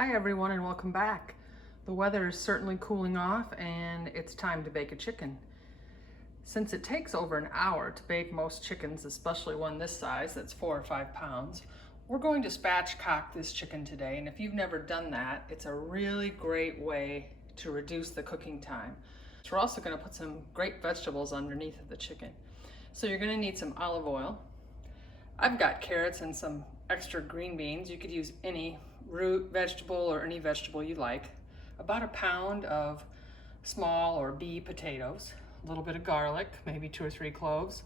Hi everyone and welcome back. The weather is certainly cooling off and it's time to bake a chicken. Since it takes over an hour to bake most chickens, especially one this size that's 4 or 5 pounds, we're going to spatchcock this chicken today, and if you've never done that, it's a really great way to reduce the cooking time. So we're also going to put some great vegetables underneath of the chicken. So you're going to need some olive oil. I've got carrots and some extra green beans. You could use any root vegetable or any vegetable you like. About a pound of small or bee potatoes, a little bit of garlic, maybe 2 or 3 cloves.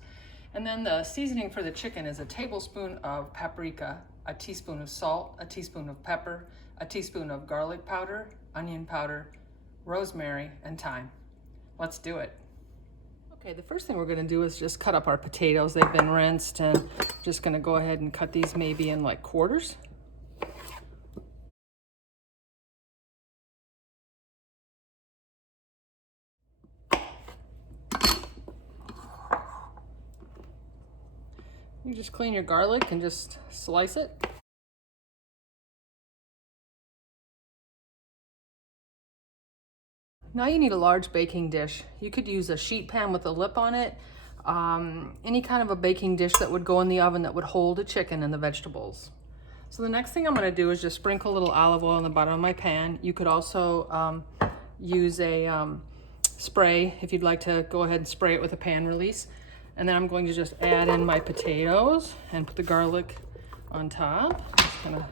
And then the seasoning for the chicken is a tablespoon of paprika, a teaspoon of salt, a teaspoon of pepper, a teaspoon of garlic powder, onion powder, rosemary, and thyme. Let's do it. Okay, the first thing we're gonna do is just cut up our potatoes. They've been rinsed, and I'm just gonna go ahead and cut these maybe in like quarters. You just clean your garlic and just slice it. Now you need a large baking dish. You could use a sheet pan with a lip on it, any kind of a baking dish that would go in the oven that would hold a chicken and the vegetables. So the next thing I'm gonna do is just sprinkle a little olive oil on the bottom of my pan. You could also use a spray if you'd like to go ahead and spray it with a pan release. And then I'm going to just add in my potatoes and put the garlic on top. Just gonna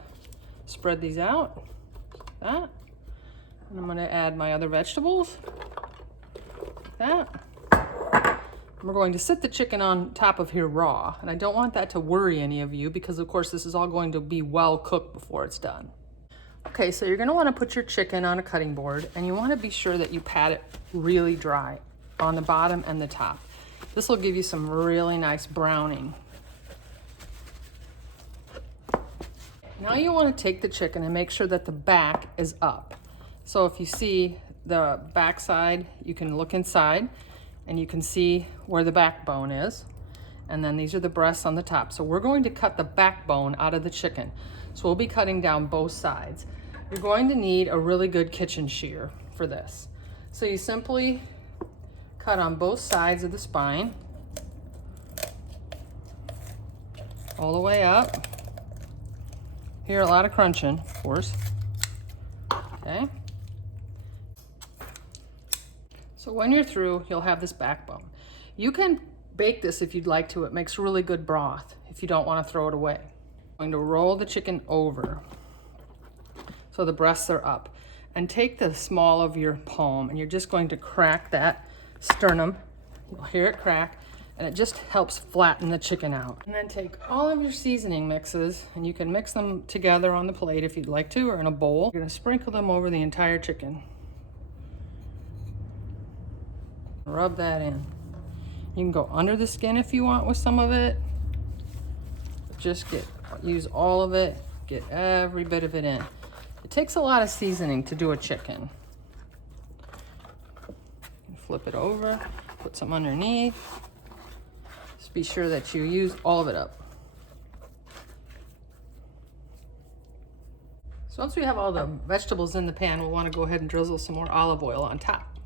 spread these out, like that. And I'm gonna add my other vegetables, like that. And we're going to sit the chicken on top of here raw. And I don't want that to worry any of you because of course this is all going to be well cooked before it's done. Okay, so you're gonna wanna put your chicken on a cutting board and you wanna be sure that you pat it really dry on the bottom and the top. This will give you some really nice browning. Now you want to take the chicken and make sure that the back is up. So if you see the back side, you can look inside and you can see where the backbone is. And then these are the breasts on the top. So we're going to cut the backbone out of the chicken. So we'll be cutting down both sides. You're going to need a really good kitchen shear for this. So you simply cut on both sides of the spine, all the way up. Hear a lot of crunching, of course. Okay. So when you're through, you'll have this backbone. You can bake this if you'd like to. It makes really good broth if you don't want to throw it away. I'm going to roll the chicken over so the breasts are up. And take the small of your palm and you're just going to crack that sternum. You'll hear it crack, and it just helps flatten the chicken out. And then take all of your seasoning mixes and you can mix them together on the plate if you'd like to, or in a bowl. You're gonna sprinkle them over the entire chicken. Rub that in. You can go under the skin if you want with some of it. Just use all of it, get every bit of it in. It takes a lot of seasoning to do a chicken. Flip it over, put some underneath. Just be sure that you use all of it up. So once we have all the vegetables in the pan, we'll want to go ahead and drizzle some more olive oil on top.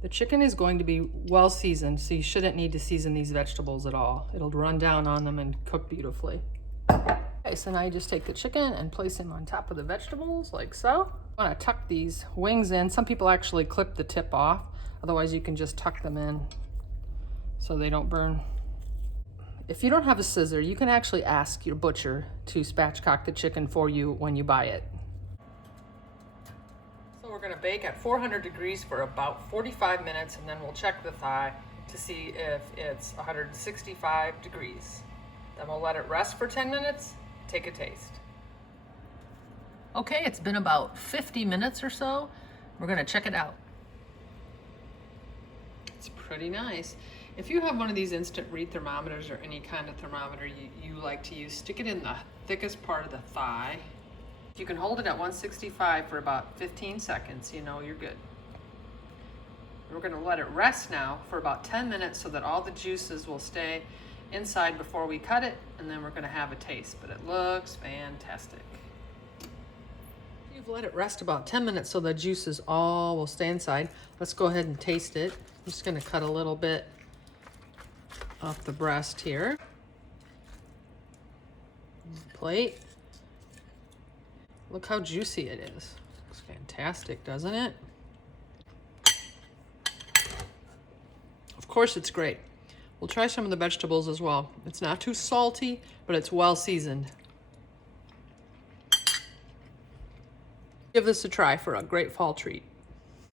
The chicken is going to be well seasoned, so you shouldn't need to season these vegetables at all. It'll run down on them and cook beautifully. Okay, so now you just take the chicken and place him on top of the vegetables like so. I want to tuck these wings in. Some people actually clip the tip off. Otherwise you can just tuck them in so they don't burn. If you don't have a scissor, you can actually ask your butcher to spatchcock the chicken for you when you buy it. So we're going to bake at 400 degrees for about 45 minutes, and then we'll check the thigh to see if it's 165 degrees. Then we'll let it rest for 10 minutes. Take a taste. Okay, it's been about 50 minutes or so. We're gonna check it out. It's pretty nice. If you have one of these instant read thermometers or any kind of thermometer you like to use, stick it in the thickest part of the thigh. If you can hold it at 165 for about 15 seconds, you know you're good. We're gonna let it rest now for about 10 minutes so that all the juices will stay inside before we cut it, and then we're gonna have a taste, but it looks fantastic. You've let it rest about 10 minutes so the juices all will stay inside. Let's go ahead and taste it. I'm just gonna cut a little bit off the breast here. Plate. Look how juicy it is. Looks fantastic, doesn't it? Of course it's great. We'll try some of the vegetables as well. It's not too salty, but it's well seasoned. Give this a try for a great fall treat.